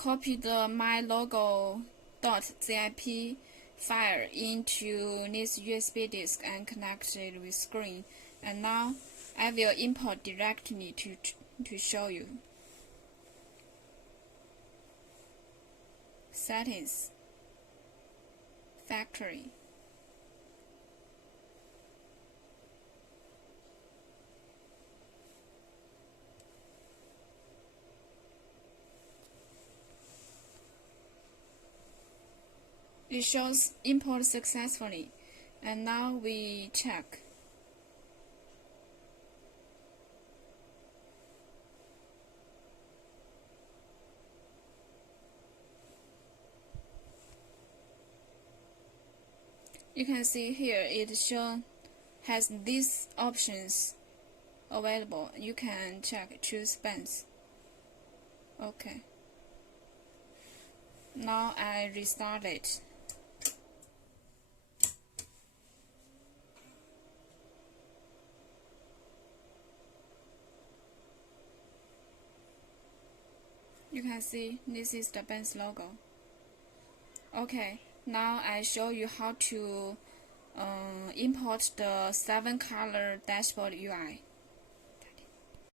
copy the my logo.zip file into this USB disk and connect it with screen. And now I will import directly to show you. Settings, Factory. It shows import successfully, and now we check. You can see here it has these options available. You can check, choose bands. Okay. Now I restart it. You can see this is the band's logo. Okay, now I show you how to import the 7-color dashboard UI.